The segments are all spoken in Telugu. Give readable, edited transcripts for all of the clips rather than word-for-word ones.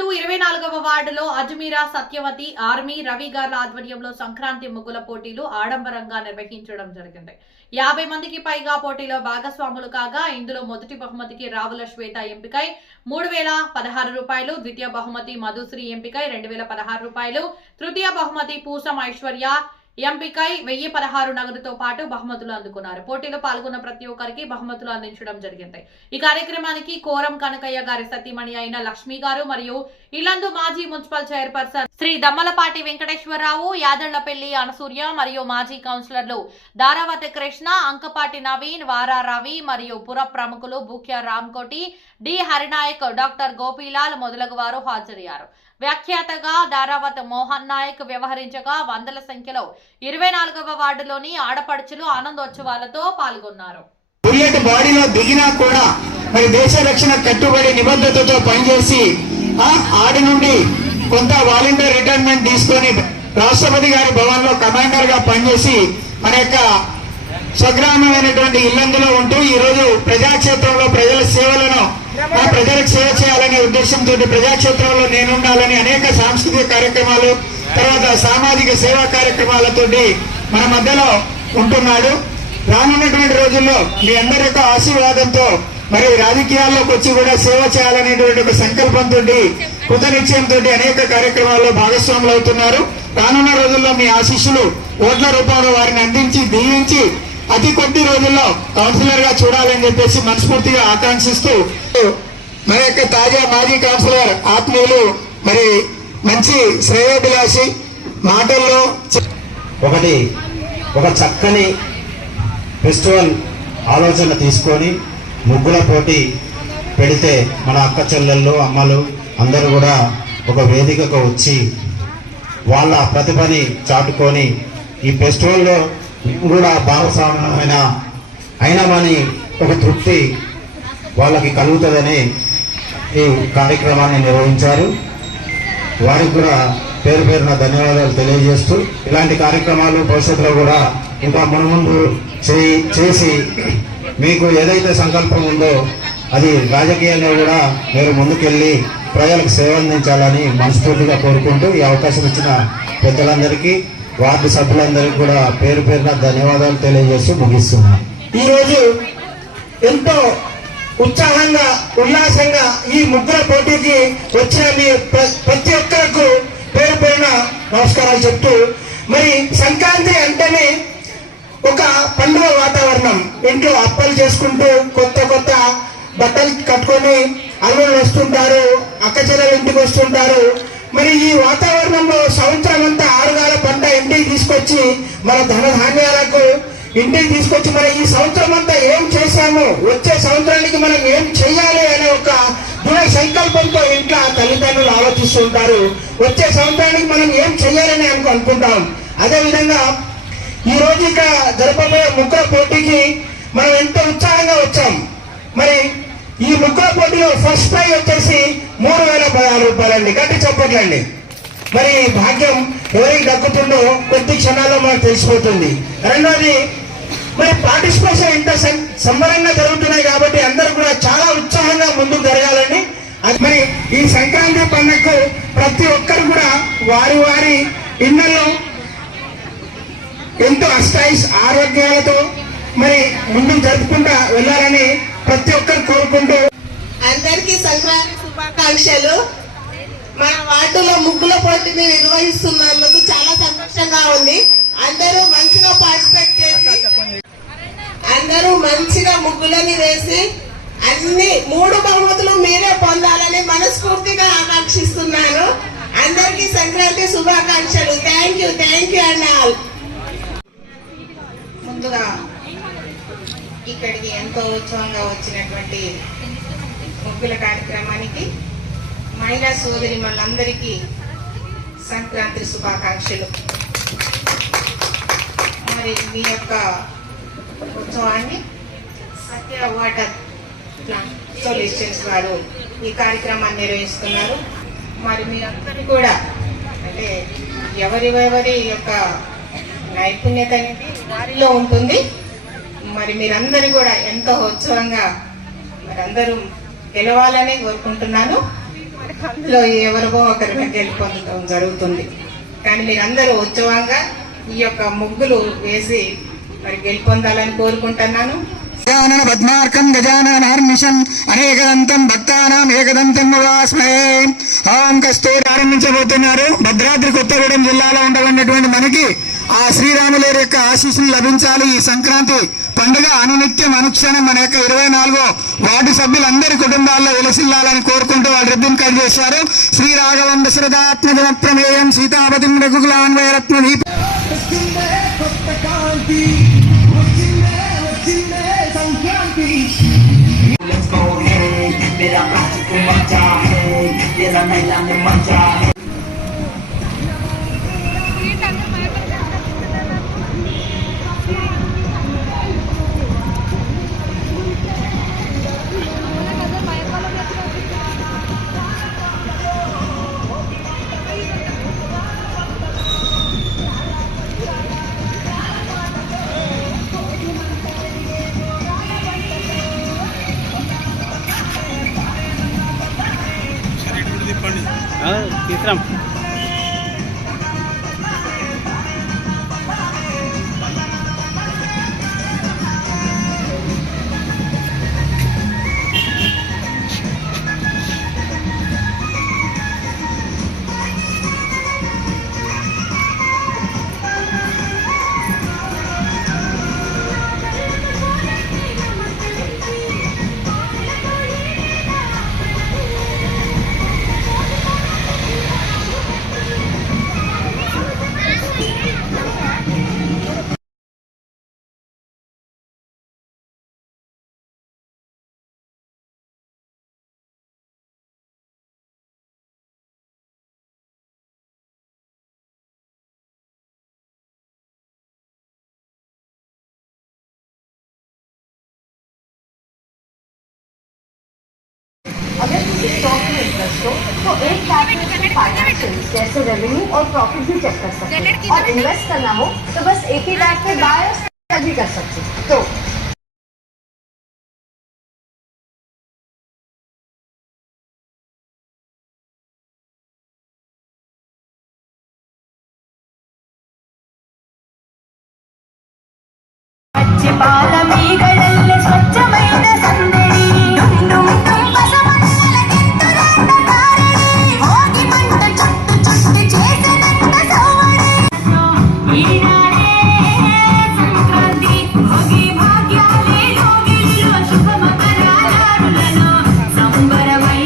ఇల్లందు 24వ వార్డులో అజ్మీరా సత్యవతి ఆర్మీ రవి గార్ల ఆధ్వర్యంలో సంక్రాంతి ముగ్గుల పోటీలు ఆడంబరంగా నిర్వహించడం జరిగింది. 50 మందికి పైగా పోటీలో భాగస్వాములు కాగా ఇందులో మొదటి బహుమతికి రావుల శ్వేత ఎంపికై 3016 రూపాయలు, ద్వితీయ బహుమతి మధుశ్రీ ఎంపికై 2016 రూపాయలు, తృతీయ బహుమతి పూసం ఐశ్వర్య ఎంపికై 1016 నగదుతో పాటు బహుమతులు అందుకున్నారు. పోటీలో పాల్గొన్న ప్రతి ఒక్కరికి బహుమతులు అందించడం జరిగింది. ఈ కార్యక్రమానికి కోరం కనకయ్య గారి సతీమణి అయిన లక్ష్మి గారు మరియు ఇల్లందు మాజీ మున్సిపల్ చైర్పర్సన్ శ్రీ దమ్మలపాటి వెంకటేశ్వరరావు, యాదళ్లపల్లి అనసూర్య మరియు మాజీ కౌన్సిలర్లు దారావతి కృష్ణ, అంకపాటి నవీన్, వారా రవి మరియు పుర ప్రముఖులు బూక్య రామ్కోటి, డి హరినాయక్, డాక్టర్ గోపీలాల్ మొదలగు వారు హాజరయ్యారు. వ్యాఖ్యాతగా దారావత్ మోహన్ నాయక్ వ్యవహరించగా వందల సంఖ్యలో 24వ వార్డులోని ఆడపడుచులు ఆనందోత్సవాలతో పాల్గొన్నారు. బుల్లెట్ బాడీలో దిగినా కూడా మరి దేశ రక్షణ కట్టుబడి నిబద్ధతతో పనిచేసి ఆడి నుండి కొంత వాలంటీర్ రిటైర్మెంట్ తీసుకొని రాష్ట్రపతి గారి భవన్ లో కమాండర్ గా పనిచేసి మన యొక్క స్వగ్రామమైనటువంటి ఇల్లందులో ఉంటూ ఈ రోజు ప్రజాక్షేత్రంలో ప్రజల సేవలను ప్రజలకు సేవ చేయాలనే ఉద్దేశంతో ప్రజాక్షేత్రంలో నేనుండాలని అనేక సాంస్కృతిక కార్యక్రమాలు తర్వాత సామాజిక సేవా కార్యక్రమాలతో మన మధ్యలో ఉంటున్నాడు. రానున్నటువంటి రోజుల్లో మీ అందరి యొక్క ఆశీర్వాదంతో మరి రాజకీయాల్లోకి వచ్చి కూడా సేవ చేయాలనేటువంటి ఒక సంకల్పంతో కృత నిశ్చయంతో అనేక కార్యక్రమాల్లో భాగస్వాములు అవుతున్నారు. రానున్న రోజుల్లో మీ ఆశీస్సులు ఓట్ల రూపంలో వారిని అందించి దీవించి అతి కొద్ది రోజుల్లో కౌన్సిలర్ గా చూడాలని చెప్పేసి మనస్ఫూర్తిగా ఆకాంక్షిస్తూ మన యొక్క తాజా మాజీ కౌన్సిలర్ ఆత్మీయులు మరి మంచి శ్రేయోభిలాషి మాటల్లో ఒక చక్కని ఫెస్టివల్ ఆలోచన తీసుకొని ముగ్గుల పోటీ పెడితే మన అక్క చెల్లెళ్ళు అమ్మలు అందరూ కూడా ఒక వేదికకు వచ్చి వాళ్ళ ప్రతిభని చాటుకొని ఈ ఫెస్టివల్లో కూడా భాగస్వామ్యమైన అయినామని ఒక తృప్తి వాళ్ళకి కలుగుతుందని ఈ కార్యక్రమాన్ని నిర్వహించారు. వారికి కూడా పేరు పేరున ధన్యవాదాలు తెలియజేస్తూ ఇలాంటి కార్యక్రమాలు భవిష్యత్తులో కూడా ఇంకా మునుముందు చేసి మీకు ఏదైతే సంకల్పం ఉందో అది రాజకీయంగా కూడా మీరు ముందుకెళ్ళి ప్రజలకు సేవ అందించాలని మనస్ఫూర్తిగా కోరుకుంటూ ఈ అవకాశం ఇచ్చిన పెద్దలందరికీ వార్డు సభ్యులందరికీ కూడా పేరు పేరున ధన్యవాదాలు తెలియజేస్తూ ముగిస్తున్నాను. ఈరోజు ఎంతో ఉత్సాహంగా ఉల్లాసంగా ఈ ముగ్గుల పోటీకి వచ్చిన మీ ప్రతి ఒక్కరికి పేరు పేరున నమస్కారాలు చెప్తూ మరి సంక్రాంతి అంటేనే ఒక పండుగ వాతావరణం. ఇంట్లో అప్పలు చేసుకుంటూ కొత్త కొత్త బట్టలు కట్టుకొని అల్లుళ్ళు వస్తుంటారు, అక్క చెల్లెలు ఇంటికి వస్తుంటారు. మరి ఈ వాతావరణంలో సంవత్సరం అంతా ఆరుగాల పంట ఇంటికి తీసుకొచ్చి మన ధనధాన్యాలకు ఇంటికి తీసుకొచ్చి మరి ఈ సంవత్సరం అంతా ఏం చేశాము, వచ్చే సంవత్సరానికి మనం ఏం చెయ్యాలి అనే ఒక దృఢ సంకల్పంతో ఇంట్లో తల్లిదండ్రులు ఆలోచిస్తూ ఉంటారు. వచ్చే సంవత్సరానికి మనం ఏం చెయ్యాలని అనుకుంటాం. అదేవిధంగా ఈ రోజు ఇక్కడ జరపబోయే ముగ్గుల పోటీకి మనం ఎంతో ఉత్సాహంగా వచ్చాం. మరి ఈ ముగ్గుల పోటీలో ఫస్ట్ ప్రైజ్ వచ్చేసి 3016 రూపాయలండి. గట్టి చెప్పట్లండి. మరి భాగ్యం ఎవరికి దక్కుతుందో కొద్ది క్షణాల్లో మనకు తెలిసిపోతుంది. రెండోది మరి పార్టిసిపేషన్ ఇంత సంబరంగా జరుగుతున్నాయి కాబట్టి అందరూ కూడా చాలా ఉత్సాహంగా ముందుకు జరగాలని. మరి ఈ సంక్రాంతి పండుగకు ప్రతి ఒక్కరు కూడా వారి వారి ఇళ్లలో ఎంతో అష్టాయిష్ ఆరోగ్యాలతో మరి ముందుకు జరుపుకుంటా వెళ్ళాలని ప్రతి ఒక్కరు కోరుకుంటూ అందరికీ సంక్రాంతి శుభాకాంక్షలు. మన వార్డులో ముగ్గుల పోటీని నిర్వహిస్తున్నందుకు చాలా సంతోషంగా ఉంది. అందరూ మంచిగా పార్టిసిపేట్ చేసి అందరూ మంచిగా ముగ్గులని వేసి అన్ని 3 బహుమతులు మీరే పొందాలని మనస్ఫూర్తిగా ఆకాంక్షిస్తున్నాను. అందరికీ సంక్రాంతి శుభాకాంక్షలు. Thank you and all. ముందుగా ఇక్కడికి ఎంతో ఉత్సవంగా వచ్చినటువంటి ముగ్గుల కార్యక్రమానికి మహిళా సోదరి మనందరికీ సంక్రాంతి శుభాకాంక్షలు. మరి మీ యొక్క ఉత్సవాన్ని సత్య వాటర్ సొల్యూషన్స్ వారు ఈ కార్యక్రమాన్ని నిర్వహిస్తున్నారు. మరి మీరందరూ కూడా అంటే ఎవరి యొక్క నైపుణ్యత అనేది వారిలో ఉంటుంది. మరి మీరందరూ కూడా ఎంతో ఉత్సవంగా మరి అందరూ గెలవాలని కోరుకుంటున్నాను. అందులో ఎవరికో ఒకరిగా గెలుపొందడం జరుగుతుంది. కానీ మీరందరూ ఉత్సవంగా ఈ యొక్క ముగ్గులు వేసి మరి గెలుపొందాలని కోరుకుంటున్నాను. గజానన పద్మార్కం గజాననహర్నిశం అనేకదంతం భక్తానాం ఏకదంతం ఉపాస్మహే. ఓం కస్తూరి ఆరంభించబోతున్నారు. భద్రాద్రి కొత్తగూడెం జిల్లాలో ఉండబడినటువంటి మనకి ఆ శ్రీరాములేరు యొక్క ఆశీస్సులు లభించాలి. ఈ సంక్రాంతి పండుగ అనునిత్యం అనుక్షణం మన యొక్క 24వ వార్డు సభ్యులందరి కుటుంబాల్లో వెలసిల్లాలని కోరుకుంటూ వాళ్ళు రిబ్బన్ కట్ చేశారు. శ్రీ రాఘవం దశరథాత్మజ ప్రమేయం సీతాపతిం రఘుకులాన్వయరత్న దీప తీసుకురాం. अगर किसी स्टॉक में इंटरेस्ट हो तो एक साथ में उसके फाइनेंशियल जैसे रेवेन्यू और प्रॉफिट भी चेक कर सकते हैं, और इन्वेस्ट करना हो तो बस एक ही टैग पे बाय और सेल भी कर सकते हैं। तो ಸ್ವಚ್ಛమైన ಸಂದಡಿ ಹೋಗಿ ಮಂಟ ಚುಟ್ಟು ಚುಟ್ಟು చేసినంత సౌవడి ఈనాడే సంక్రాంతి భోగి భాగ్యాలే లోగిల్లో శుభమకరాలను సంబరమై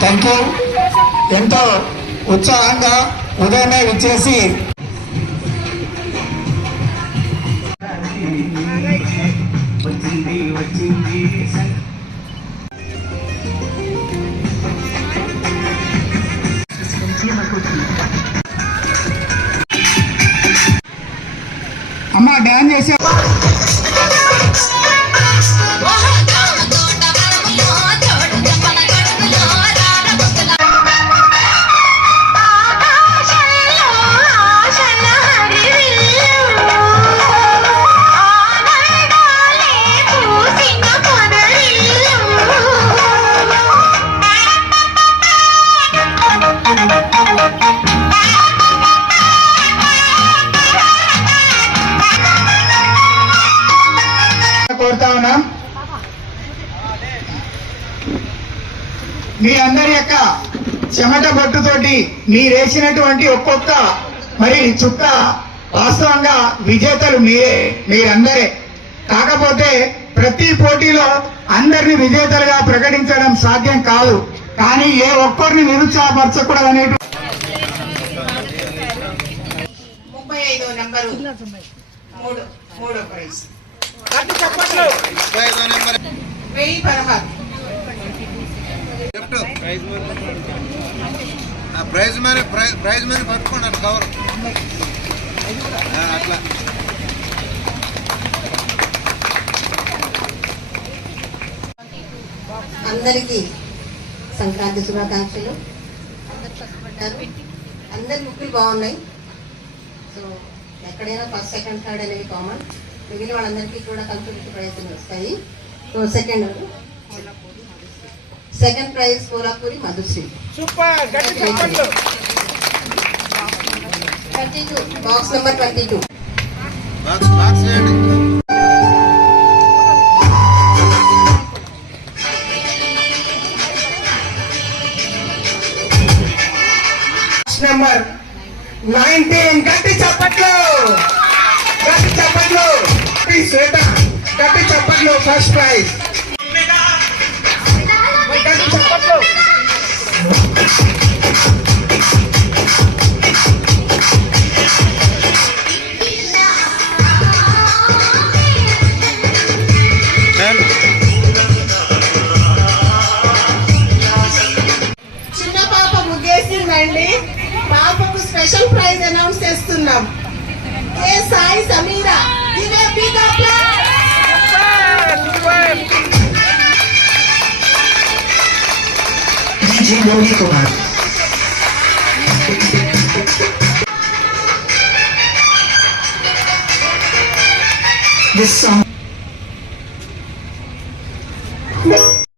థ్యాంక్ యూ. ఎంతో ఉత్సాహంగా ఉదయమే విచ్చేసి అమ్మ డ్యాన్స్ చేసే కోరుతా ఉన్నాం. మీ అందరి యొక్క చెమట బొట్టుతోటి మీరేసినటువంటి ఒక్కొక్క మరి చుక్క వాస్తవంగా విజేతలు మీరందరే. కాకపోతే ప్రతి పోటీలో అందరిని విజేతలుగా ప్రకటించడం సాధ్యం కాదు. కానీ ఏ ఒక్కరిని నిరుత్సాహపరచకూడదు అనే 35వ నంబరు మూడో ప్రైజ్ 1016. ప్రైజ్ మనీ పట్టుకున్నాడు కవర్ అట్లా. అందరికీ సంక్రాంతి శుభాకాంక్షలు. అందరు కష్టపడ్డారు, అందరి ముక్కులు బాగున్నాయి. సో ఎక్కడైనా ఫస్ట్ సెకండ్ థర్డ్ అనేవి కామన్. మిగిలిన వాళ్ళందరికీ కూడా కలిపి ప్రైజులు వస్తాయి. So second prize Kolhapuri Madhushree 22 box number 22. Box చేయండి. నెంబర్ 19. గట్టి చప్పట్లు, శ్వేత గట్టి చప్పట్లు. ఫస్ట్ ప్రైజ్ గట్టి చప్పట్లు. చిన్న పాప ముగ్గేసిందండి. పాపకు స్పెషల్ ప్రైజ్ అనౌన్స్ చేస్తున్నాం. ఏ సాయి సమీరా. योगी कुमार this song